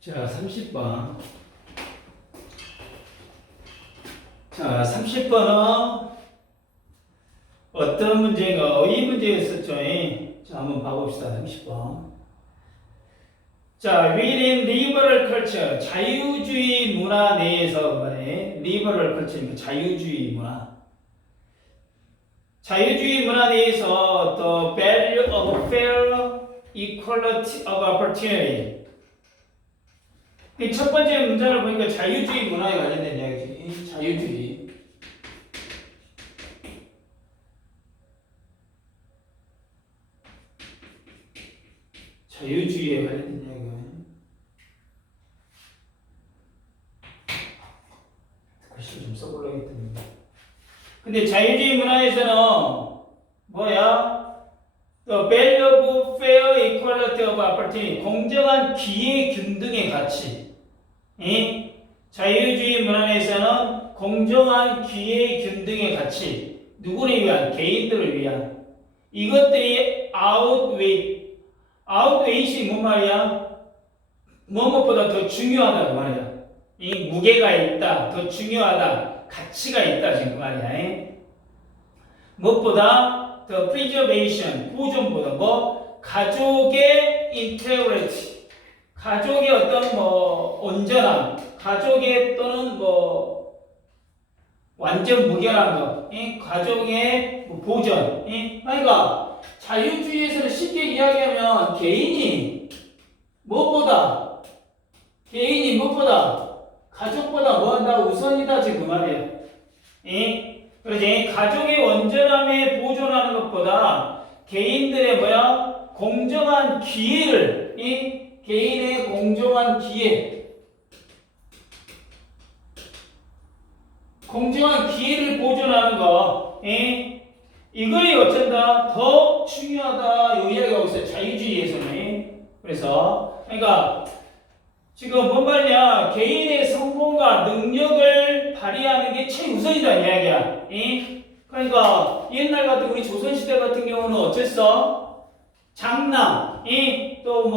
자, 30번. 자, 30번은 어떤 문제가, 이 문제였었죠. 자, 한번 봐봅시다. 30번. 자, within liberal culture, 자유주의 문화 내에서 말해. liberal culture니까 자유주의 문화. 자유주의 문화 내에서 the value of fair equality of opportunity. 첫 번째 문제를 보니까 자유주의 문화에 관련된 이야기지. 자유주의. 자유주의에 관련된 이야기가. 글씨 좀 써보려겠다. 근데 자유주의 문화에서는 뭐야? The value of fair equality of opportunity. 공정한 기회 균등의 가치. 자유주의 문화에서는 공정한 기회 균등의 가치. 누구를 위한? 개인들을 위한. 이것들이 outweight이 뭔 말이야? 무엇보다 더 중요하다 말이야. 이 무게가 있다, 더 중요하다, 가치가 있다 지금 그 말이야. 무엇보다 the preservation, 보존보다 뭐 가족의 integrity, 가족의 어떤 뭐 온전함, 가족의 또는 뭐 완전 무결한 것, 가족의 보존. 그러니까 자유주의에서는 쉽게 이야기하면 개인이 무엇보다 가족보다 뭐한다? 우선이다 지금 그 말이에요. 그러지? 가족의 온전함에 보존하는 것보다 개인들의 뭐야? 공정한 기회를, 개인의 공정한 기회, 공정한 기회를 보존하는 거, 이거에 어쩐다? 더 중요하다. 이 이야기가 있어요. 자유주의에서는. 그래서, 그러니까, 지금 뭔 말이냐? 개인의 성공과 능력을 발휘하는 게 최우선이다 이야기야. 그러니까 옛날 같은 우리 조선시대 같은 경우는 어땠어? 장남, 또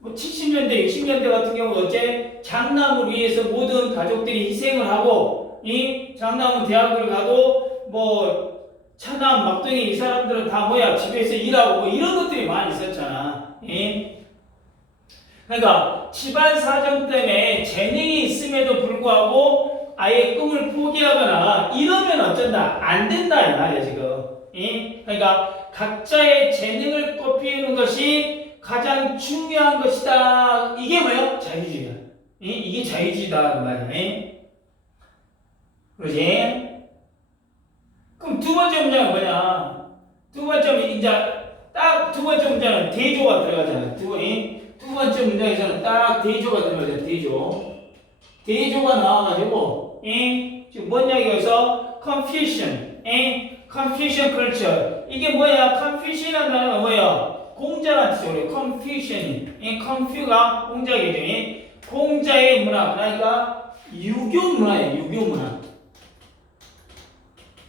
뭐 70년대, 60년대 같은 경우는 어째? 장남을 위해서 모든 가족들이 희생을 하고, 장남은 대학을 가도 뭐 차남, 막둥이 이 사람들은 다 뭐야? 집에서 일하고 뭐 이런 것들이 많이 있었잖아. 그러니까 집안 사정 때문에 재능이 있음에도 불구하고 아예 꿈을 포기하거나 이러면 어쩐다? 안 된다 이 말이야 지금. 그러니까 각자의 재능을 꽃피우는 것이 가장 중요한 것이다. 이게 뭐야? 자유주의야. 이게 자유주의다 그 말이야. 그러지? 그럼 두 번째 문제는 뭐냐? 두 번째 이제 딱 두 번째 문제는 대조가 들어가잖아. 두 번째 문장에서는 딱 대조가 들어가잖아. 대조가 나와가지고 지금 뭔 이야기여서 confusion, confusion culture. 이게 뭐야? confusion이라는 단어가 뭐야? 공자란 뜻이에요. confusion이, confu가 공자겠죠. 공자의 문화, 그러니까 유교 문화예요. 유교 문화.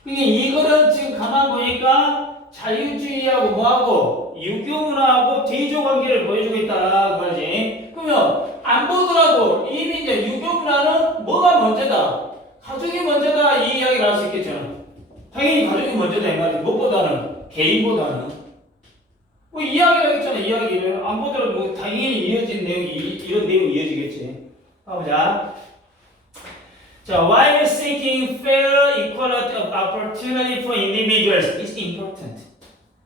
그게 이거는 지금 가만 보니까 자유주의하고 뭐하고 유교 문화하고 대조 관계를 보여주겠다 그 말이지. 그러면 안 보더라도 이미 이제 유교 문화는 뭐가 먼저다? 가족이 먼저다 이 이야기를 할 수 있겠잖아. 당연히 가족이 먼저다 이 말이지. 무엇보다는 개인보다는. 뭐 이야기를 하겠잖아. 이야기를 안 보더라도 뭐 당연히 이어진 내용이 이런 내용이 이어지겠지. 가보자. 자, while seeking fair equality of opportunity for individuals is important.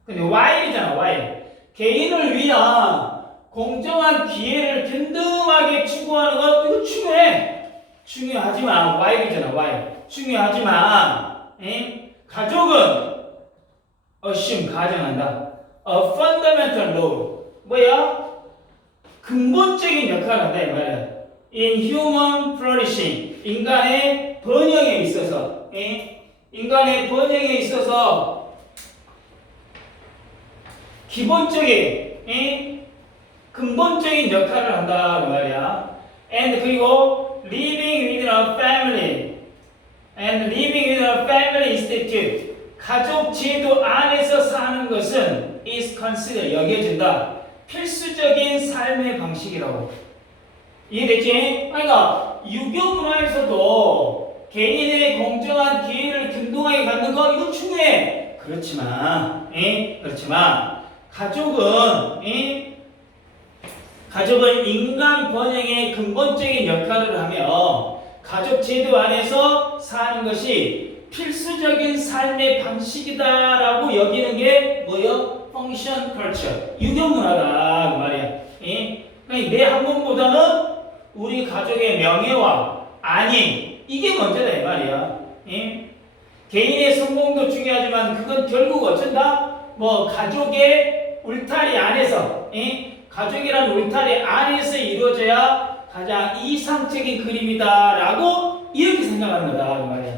근데 while이잖아, while. 개인을 위한 공정한 기회를 균등하게 추구하는 건 이거 중요해. 중요하지만 while이잖아, while. 중요하지만 가족은 assume 가정한다. A fundamental role. 뭐야? 근본적인 역할을 한다 이 말이야. In human flourishing. 인간의 번영에 있어서, 인간의 번영에 있어서 기본적인, 근본적인 역할을 한다 그 말이야. And 그리고 living within a family, and living within a family institute, 가족 제도 안에서 사는 것은 is considered 여겨진다. 필수적인 삶의 방식이라고. 이해됐지? 그러니까 유교 문화에서도 개인의 공정한 기회를 균등하게 갖는 거 이거 중요해. 그렇지만 가족은 인간 번영의 근본적인 역할을 하며 가족 제도 안에서 사는 것이 필수적인 삶의 방식이다라고 여기는 게 뭐요? 펑션 컬처, 유교 문화다 그 말이야. 그러니까 내 학문보다는 우리 가족의 명예와 안위 이게 먼저다 이 말이야. 개인의 성공도 중요하지만 그건 결국 어쩐다? 뭐 가족의 울타리 안에서, 가족이라는 울타리 안에서 이루어져야 가장 이상적인 그림이다라고 이렇게 생각하는 거다 이 말이야.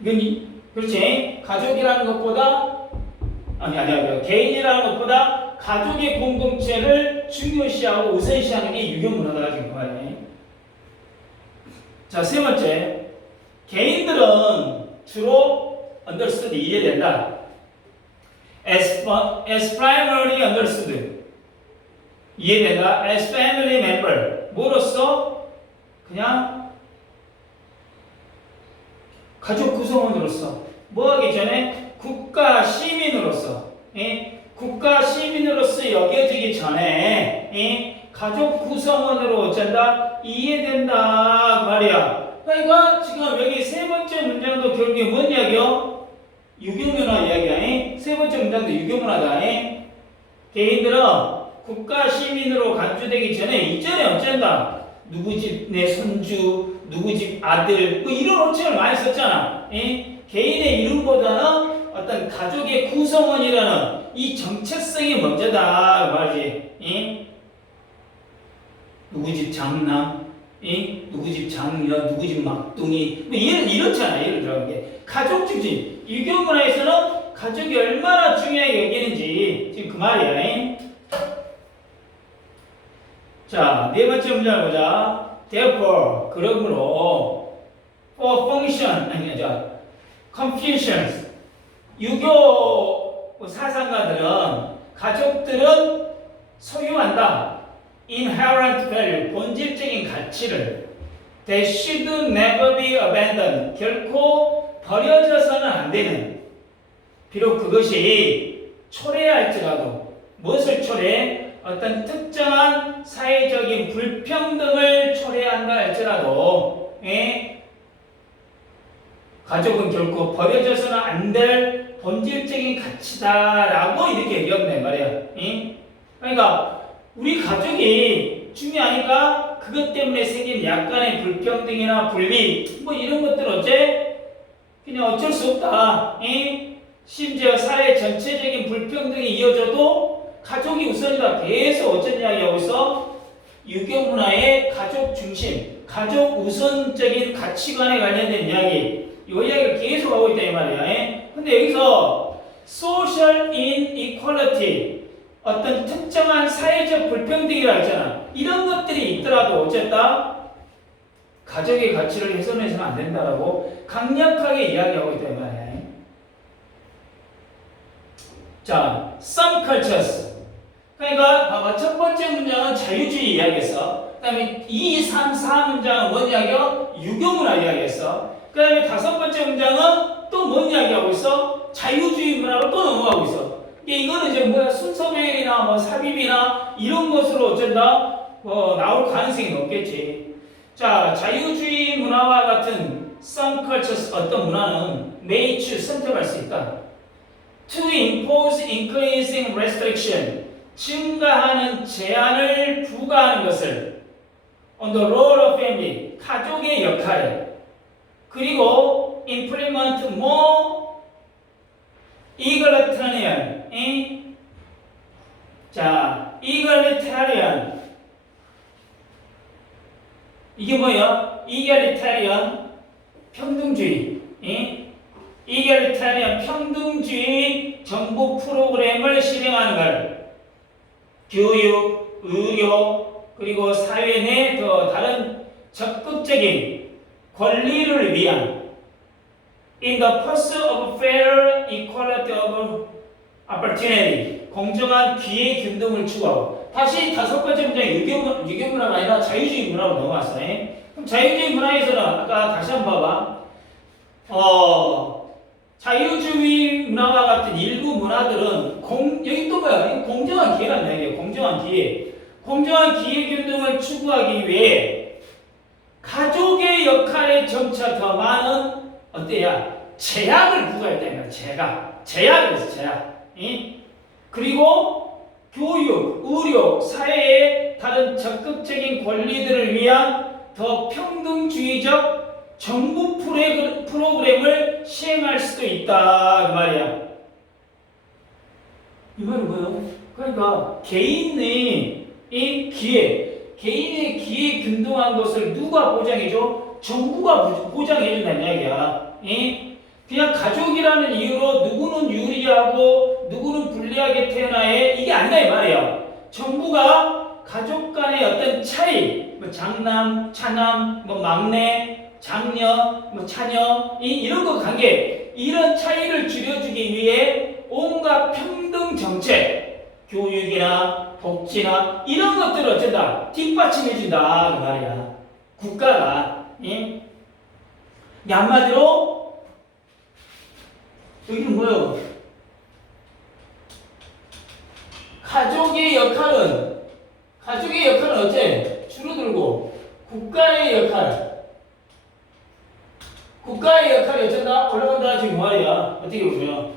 이건 그렇지? 가족이라는 것보다 개인이라는 것보다 가족의 공동체를 중요시하고 우선시하는 게 유교 문화다 지금 말이야. 자, 세 번째. 개인들은 주로 understood 이해된다. as primarily understood 이해된다. as family member 뭐로서? 그냥 가족 구성원으로서 뭐 하기 전에 국가 시민으로서 국가 시민으로서 여겨지기 전에 가족 구성원으로 어쩐다? 이해된다 말이야. 그러니까 지금 여기 세 번째 문장도 결국에 뭔 이야기요? 유교문화 이야기야. 세 번째 문장도 유교문화다. 개인들은 국가 시민으로 간주되기 전에 이전에 어쩐다? 누구 집 내 손주, 누구 집 아들 뭐 이런 호칭을 많이 썼잖아. 개인의 이름보다는 어떤 가족의 구성원이라는 이 정체성이 먼저다 말이지. 누구 집 장남, 누구 집 장녀, 누구 집 막둥이 뭐 이렇잖아. 예를 들어 가족 중심. 유교 문화에서는 가족이 얼마나 중요하게 여기는지 지금 그 말이야. 자, 네 번째 문장을 보자. Therefore, 그러므로 for function Confucians 유교 사상가들은 가족들은 소유한다. Inherent value 본질적인 가치를 They should never be abandoned 결코 버려져서는 안 되는 비록 그것이 초래할지라도 무엇을 초래해? 어떤 특정한 사회적인 불평등을 초래한다 할지라도 가족은 결코 버려져서는 안 될 본질적인 가치다라고 이렇게 얘기한단 말이야. 그러니까 우리 가족이 중요하니까 그것 때문에 생긴 약간의 불평등이나 분리 뭐 이런 것들 그냥 어쩔 수 없다. 심지어 사회 전체적인 불평등이 이어져도 가족이 우선이다. 계속 어쩐 이야기하고 있어? 유교 문화의 가족 중심, 가족 우선적인 가치관에 관련된 이야기. 이 이야기를 계속 하고 있다 이 말이야. 근데 여기서 social inequality 어떤 특정한 사회적 불평등이라 했잖아. 이런 것들이 있더라도 어쨌다 가족의 가치를 훼손해서는 안 된다라고 강력하게 이야기하고 있다 이 말이야. 자, some cultures. 그러니까 봐봐. 첫 번째 문장은 자유주의 이야기했어. 그 다음에 2, 3, 4 문장은 뭔 이야기야? 유교문화 이야기했어. 그 다음에 다섯 번째 문장은 또 뭔 이야기하고 있어? 자유주의 문화로 또 넘어가고 있어. 이거는 이제 뭐야? 순서배열이나 뭐 삽입이나 이런 것으로 어쩐다? 나올 가능성이 높겠지. 자, 자유주의 문화와 같은 some cultures 어떤 문화는 may choose 선택할 수 있다. To impose increasing restriction 증가하는 제한을 부과하는 것을 on the role of family 가족의 역할에 그리고 implement more egalitarian 자, egalitarian 이게 뭐야? egalitarian 평등주의 egalitarian 평등주의 정부 프로그램을 실행하는 걸 교육, 의료, 그리고 사회 내 더 다른 적극적인 권리를 위한 in the pursuit of fair equality of opportunity 공정한 기회 균등을 추구하고 다시 다섯 번째 문장 유교문화가 아니라 자유주의 문화로 넘어왔어. 그럼 자유주의 문화에서는 아까 다시 한번 봐봐. 자유주의 문화와 같은 일부 문화들은 여기 또 뭐야? 공정한 기회란 얘기예요. 공정한 기회. 공정한 기회균등을 추구하기 위해 가족의 역할에 점차 더 많은 어때야? 제약을 부과했다는 거야. 제약을 했어. 제약. 그리고 교육, 의료, 사회의 다른 적극적인 권리들을 위한 더 평등주의적 정부 프로그램을 시행할 수도 있다 그 말이야. 이 말은 뭐예요? 그러니까 개인의 기회 균등한 것을 누가 보장해줘? 정부가 보장해준다는 이야기야. 그냥 가족이라는 이유로 누구는 유리하고 누구는 불리하게 태어나야 이게 아니다 이 말이야. 정부가 가족 간의 어떤 차이, 뭐 장남, 차남, 뭐 막내, 장녀, 뭐 차녀, 이런 거 관계, 이런 차이를 줄여주기 위해 온갖 평등 정책, 교육이나 복지나 이런 것들을 어쩐다? 뒷받침해준다 그 말이야. 국가가. 한마디로 여기는 뭐예요? 가족의 역할은 어째? 줄어들고 국가의 역할이 어쩐다? 올라간다 지금 말이야. 어떻게 보면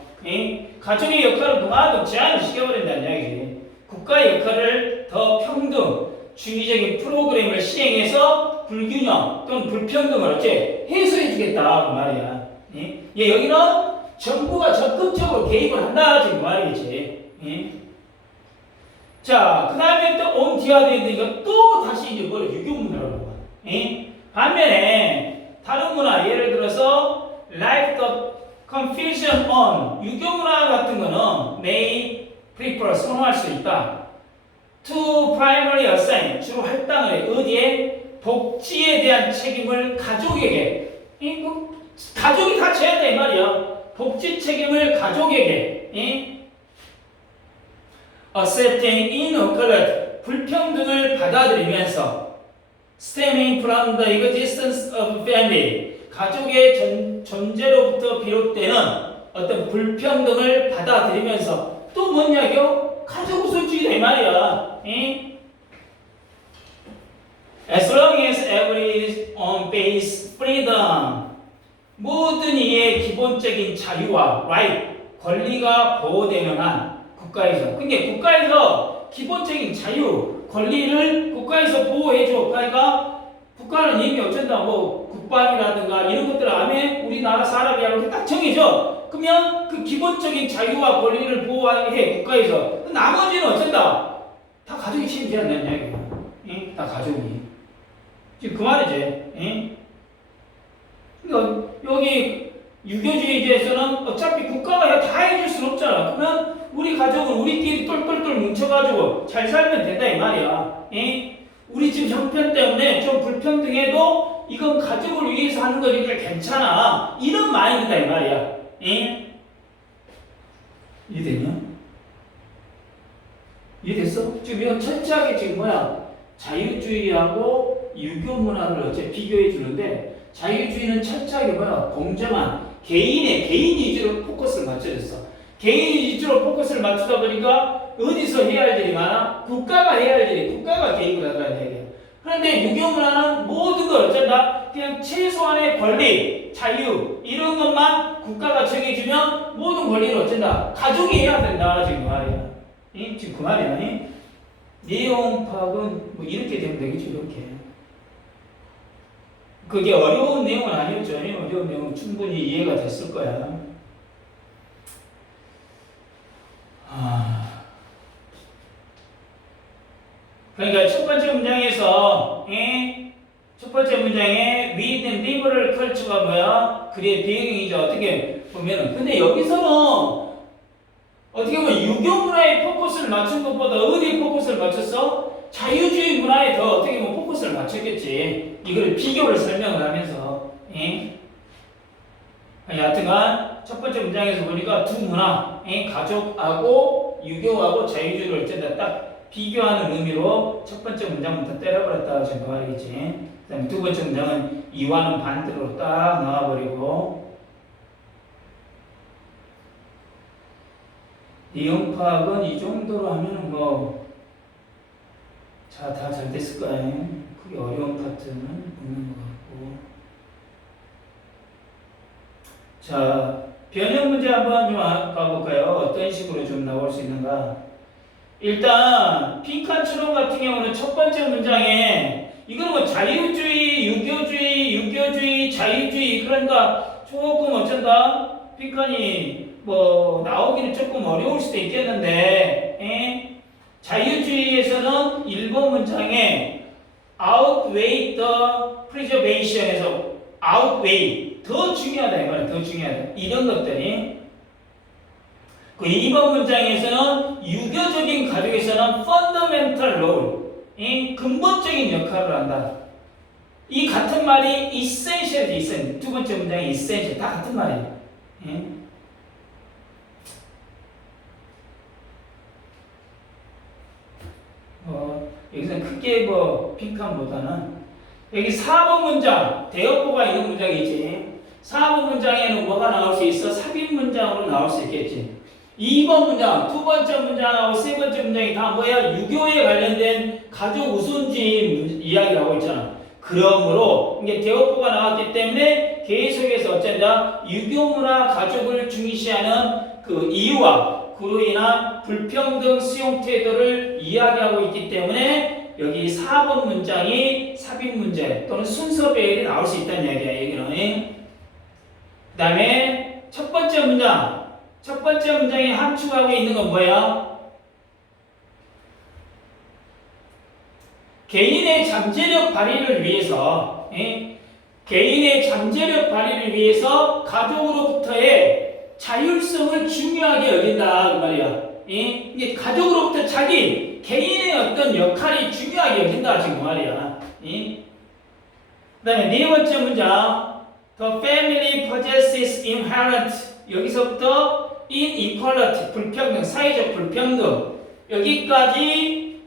가족의 역할을 그만큼 제한을 시켜버린다는 이야기지. 국가의 역할을 더 평등주의적인 프로그램을 시행해서 불균형 또는 불평등을 어째? 해소해주겠다 그 말이야. 여기는 정부가 적극적으로 개입을 한다 지금 말이겠지. 자, 그 다음에 또 온 뒤가 되니까 또 다시 이제 유교문화라고 봐. 반면에 다른 문화 예를 들어서 like the confusion on 유교문화 같은 거는 may prefer 선호할 수 있다. to primary assign 주로 할당을 해. 어디에? 복지에 대한 책임을 가족에게. 가족이 다 져야 돼 이 말이야. 복지 책임을 가족에게. accepting inequality 불평등을 받아들이면서 stemming from the existence of family 가족의 존재로부터 비롯되는 어떤 불평등을 받아들이면서 또 뭐냐고요? 가족 우선주의다 이 말이야. As long as every base freedom 모든 이의 기본적인 자유와 right 권리가 보호되는 한 국가에서 근데 국가에서 기본적인 자유 권리를 국가에서 보호해줘. 그러니까 국가는 이미 어쩐다 뭐 국방이라든가 이런 것들 안에 우리나라 사람이야 이렇게 딱 정해져. 그러면 그 기본적인 자유와 권리를 보호해 국가에서. 나머지는 어쩐다 다 가족이 책임져야 한다는 이야기야. 다 가족이. 지금 그 말이지. 그러니까 여기 유교주의제에서는 어차피 국가가 다 해줄 수는 없잖아. 그러면 우리 가족은 우리끼리 똘똘똘 뭉쳐가지고 잘 살면 된다 이 말이야. 우리 집 형편 때문에 좀 불평등해도 이건 가족을 위해서 하는 거니까 괜찮아. 이런 마인드다 이 말이야. 이해되냐? 이해됐어? 지금 이건 철저하게 지금 뭐야? 자유주의하고 유교 문화를 어째 비교해 주는데 자유주의는 철저하게 뭐야? 공정한 개인 위주로 포커스를 맞춰줬어. 개인 위주로 포커스를 맞추다 보니까 어디서 해야 할 일이 많아? 국가가 해야 할 일이 국가가 개입을 하더라는 얘기야. 그런데 유교 문화는 모든 걸 어쩐다? 그냥 최소한의 권리, 자유 이런 것만 국가가 정해주면 모든 권리를 어쩐다? 가족이 해야 된다 지금 그 말이야. 지금 그 말이야. 내용 파악은 뭐 이렇게 되면 되겠지 이렇게. 그게 어려운 내용은 아니었죠. 어려운 내용은 충분히 이해가 됐을 거야. 그러니까 첫 번째 문장에서 첫 번째 문장에 with and liberal culture가 뭐야? 그의 배경이죠. 어떻게 보면은. 근데 여기서는 어떻게 보면 유교 문화에 포커스를 맞춘 것보다 어디에 포커스를 맞췄어? 자유주의 문화에 더 어떻게 보면 포커스를 맞췄겠지. 이걸 비교를 설명을 하면서. 여하튼간 첫 번째 문장에서 보니까 두 문화, 가족하고 유교하고 자유주의를 어쩐다 딱 비교하는 의미로 첫 번째 문장부터 때려버렸다가 지금 봐야겠지. 그 다음에 두 번째 문장은 이와는 반대로 딱 나와버리고 내용 파악은 이 정도로 하면은 뭐 자, 다 잘 됐을 거예요. 그게 어려운 파트는 없는 것 같고. 자, 변형 문제 한번 좀 가볼까요? 어떤 식으로 좀 나올 수 있는가? 일단 빈칸처럼 같은 경우는 첫 번째 문장에 이거는 뭐 자유주의, 유교주의, 자유주의 그러니까 조금 어쩐다? 빈칸이 뭐 나오기는 조금 어려울 수도 있겠는데 자유주의에서는 1번 문장에 outweigh the preservation에서 outweigh 더 중요하다 이거는 더 중요하다 이런 것들이 그 2번 문장에서는 유교적인 가족에서는 fundamental role 이 근본적인 역할을 한다. 이 같은 말이 essential이 있어요. 두 번째 문장이 essential 다 같은 말이에요. 여기서는 크게 뭐 빈칸보다는 여기 4번 문장 대역보가 있는 문장이지. 4번 문장에는 뭐가 나올 수 있어? 삽입 문장으로 나올 수 있겠지. 2번 문장, 두 번째 문장하고 세 번째 문장이 다 뭐야? 유교에 관련된 가족 우선주의 이야기라고 있잖아. 그러므로 이게 대역보가 나왔기 때문에 계속해서 어쩐다? 유교 문화 가족을 중시하는 그 이유와 그로 인한 불평등 수용 태도를 이야기하고 있기 때문에 여기 4번 문장이 삽입 문제 또는 순서 배열이 나올 수 있다는 이야기야. 여기는. 그 다음에 첫 번째 문장. 첫 번째 문장이 함축하고 있는 건 뭐야? 개인의 잠재력 발휘를 위해서 개인의 잠재력 발휘를 위해서 가족으로부터의 자율성을 중요하게 여긴다 그 말이야. 이게 가족으로부터 자기 개인의 어떤 역할이 중요하게 여긴다 지금 그 말이야. 그 다음에 네 번째 문장 The family possesses inherent 여기서부터 inequality 불평등 사회적 불평등 여기까지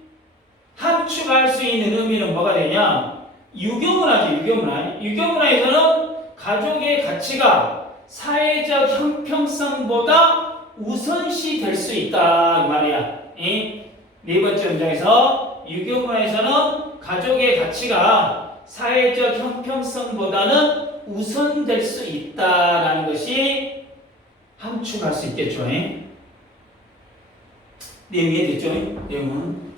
함축할 수 있는 의미는 뭐가 되냐? 유교문화지 유교문화. 유교문화에서는 가족의 가치가 사회적 형평성보다 우선시 될 수 있다 이 말이야. 네 번째 문장에서 유교문화에서는 가족의 가치가 사회적 형평성보다는 우선될 수 있다라는 것이 함축할 수 있겠죠. 내용 이해됐죠? 내용은